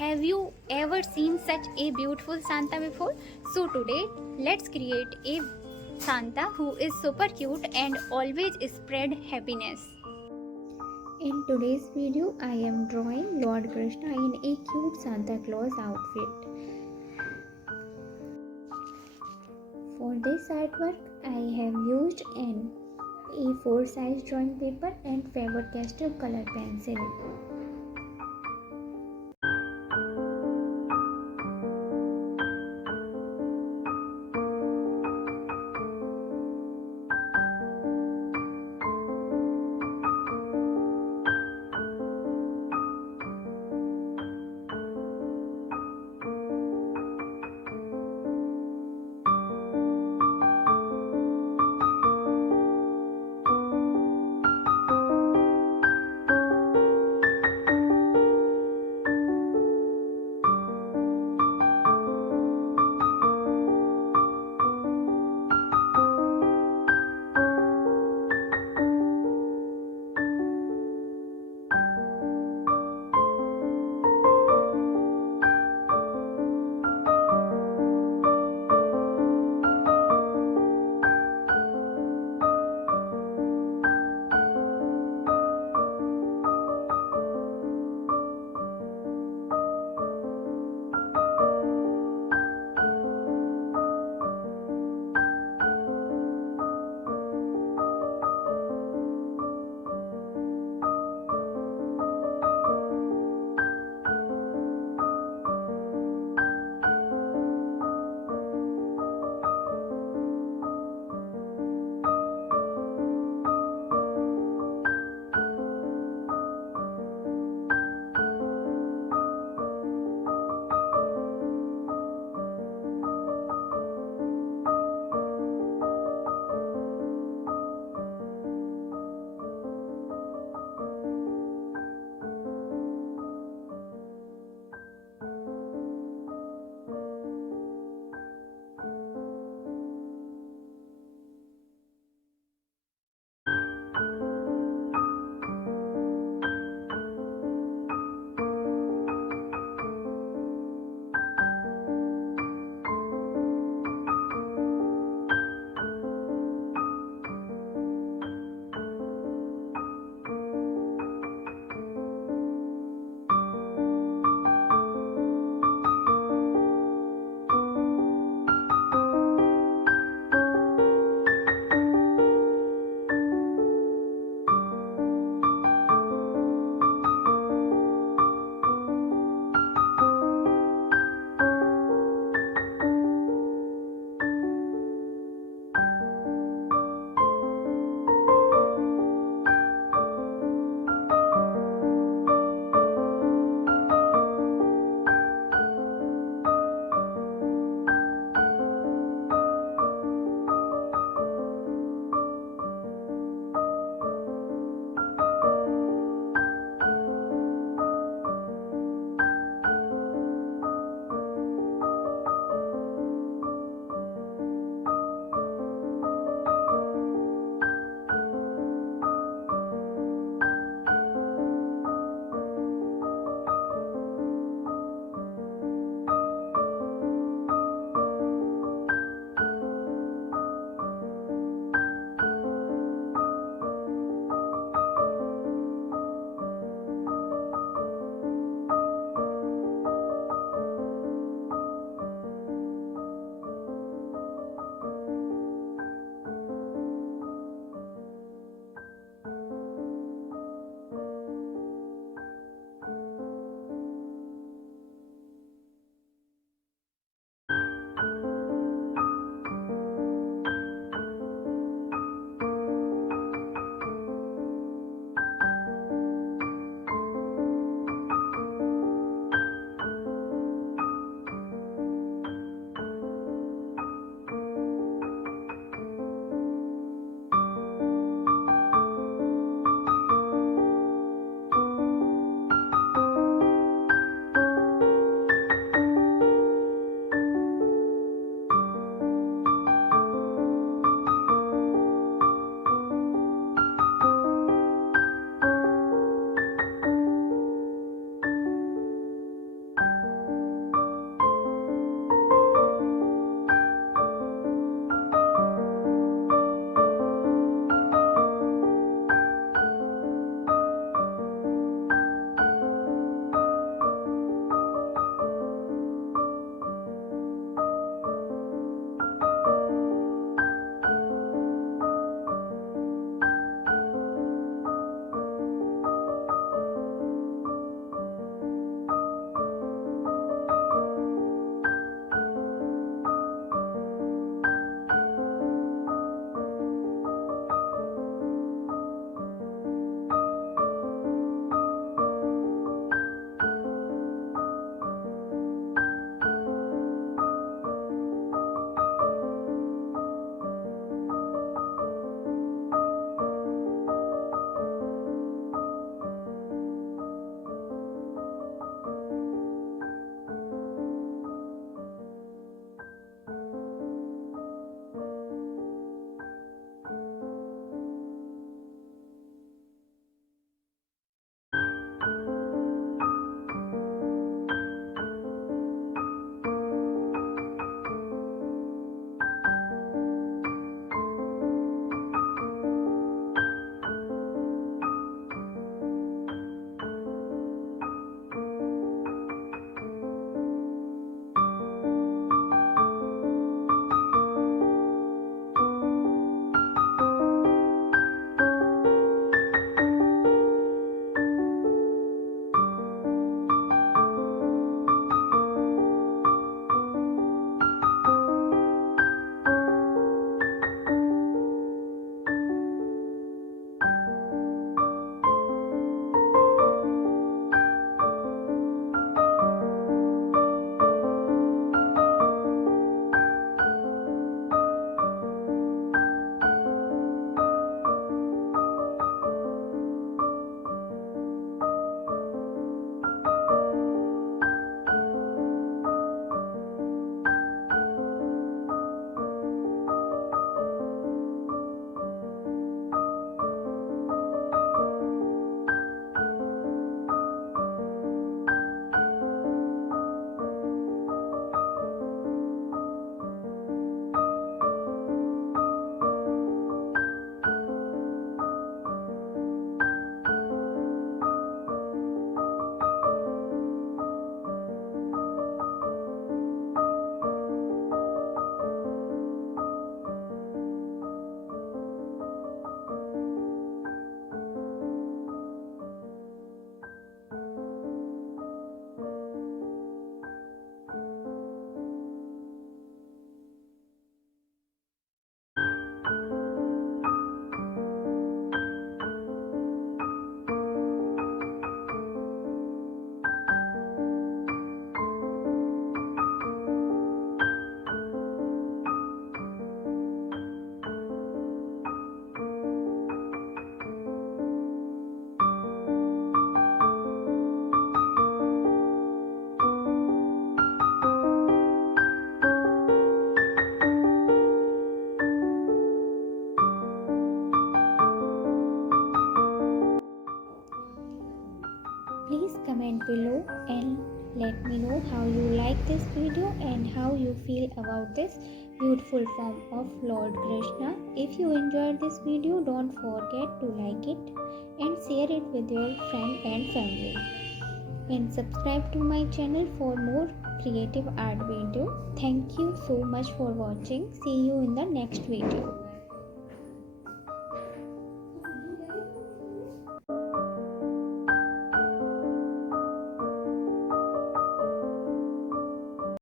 Have you ever seen such a beautiful Santa before? So today, let's create a Santa who is super cute and always spread happiness. In today's video, I am drawing Lord Krishna in a cute Santa Claus outfit. For this artwork, I have used an A4 size drawing paper and Faber-Castell color pencil. Let me know how you like this video and how you feel about this beautiful form of Lord Krishna. If you enjoyed this video, don't forget to like it and share it with your friend and family. And subscribe to my channel for more creative art video. Thank you so much for watching. See you in the next video.